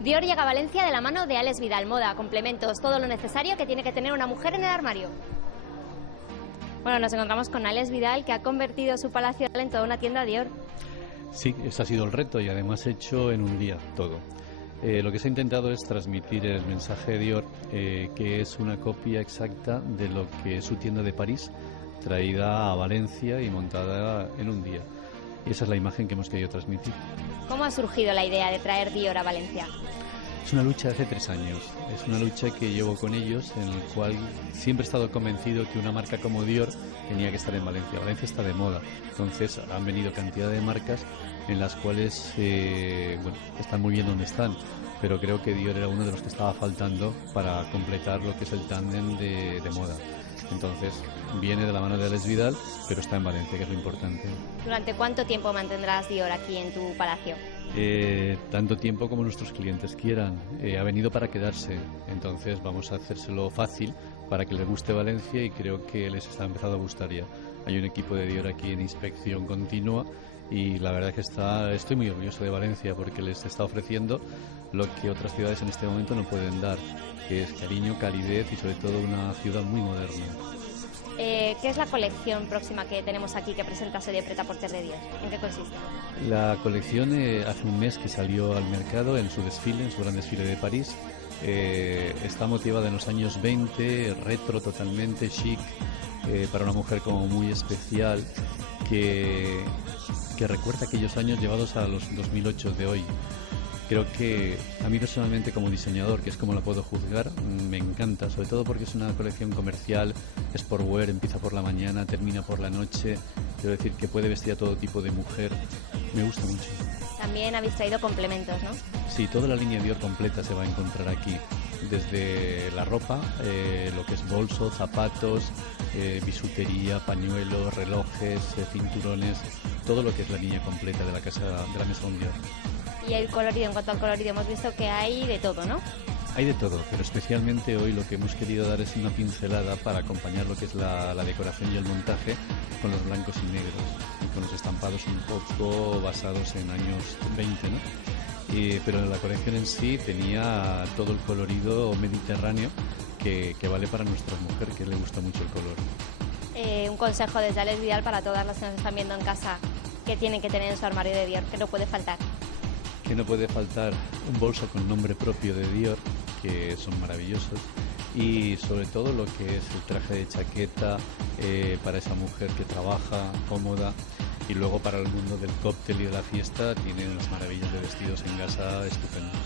Dior llega a Valencia de la mano de Alex Vidal. Moda, complementos, todo lo necesario que tiene que tener una mujer en el armario. Bueno, nos encontramos con Alex Vidal, que ha convertido su palacio en toda una tienda Dior. Sí, ese ha sido el reto y además hecho en un día todo. Lo que se ha intentado es transmitir el mensaje de Dior, que es una copia exacta de lo que es su tienda de París, traída a Valencia y montada en un día. Y esa es la imagen que hemos querido transmitir. ¿Cómo ha surgido la idea de traer Dior a Valencia? Es una lucha de hace 3 años. Es una lucha que llevo con ellos, en el cual siempre he estado convencido que una marca como Dior tenía que estar en Valencia. Valencia está de moda, entonces han venido cantidad de marcas en las cuales están muy bien donde están, pero creo que Dior era uno de los que estaba faltando para completar lo que es el tándem de moda. Entonces viene de la mano de Alex Vidal, pero está en Valencia, que es lo importante. ¿Durante cuánto tiempo mantendrás Dior aquí en tu palacio? Tanto tiempo como nuestros clientes quieran. Ha venido para quedarse, entonces vamos a hacérselo fácil para que les guste Valencia, y creo que les está empezando a gustar ya. Hay un equipo de Dior aquí en inspección continua y la verdad es que estoy muy orgulloso de Valencia, porque les está ofreciendo lo que otras ciudades en este momento no pueden dar, que es cariño, calidez y sobre todo una ciudad muy moderna. ¿Qué es la colección próxima que tenemos aquí que presenta Serie Pret-a-Porter de Dior? ¿En qué consiste? La colección hace un mes que salió al mercado en su desfile, en su gran desfile de París. Está motivada en los años 20, retro totalmente, chic, para una mujer como muy especial, que recuerda aquellos años llevados a los 2008 de hoy. Creo que a mí personalmente, como diseñador, que es como la puedo juzgar, me encanta, sobre todo porque es una colección comercial, sportwear, empieza por la mañana, termina por la noche. Quiero decir que puede vestir a todo tipo de mujer. Me gusta mucho. También habéis traído complementos, ¿no? Sí, toda la línea Dior completa se va a encontrar aquí. Desde la ropa, lo que es bolsos, zapatos, bisutería, pañuelos, relojes, cinturones, todo lo que es la línea completa de la Maison Dior. Y el colorido, en cuanto al colorido, hemos visto que hay de todo, ¿no? Hay de todo, pero especialmente hoy lo que hemos querido dar es una pincelada para acompañar lo que es la decoración y el montaje con los blancos y negros, y con los estampados un poco basados en años 20, ¿no? Pero la colección en sí tenía todo el colorido mediterráneo que vale para nuestra mujer, que le gusta mucho el color. Un consejo desde Alex Vidal para todas las que nos están viendo en casa, que tienen que tener en su armario de Dior, que no puede faltar. Que no puede faltar un bolso con nombre propio de Dior, que son maravillosos, y sobre todo lo que es el traje de chaqueta para esa mujer que trabaja cómoda, y luego para el mundo del cóctel y de la fiesta tienen unas maravillas de vestidos en gasa estupendos.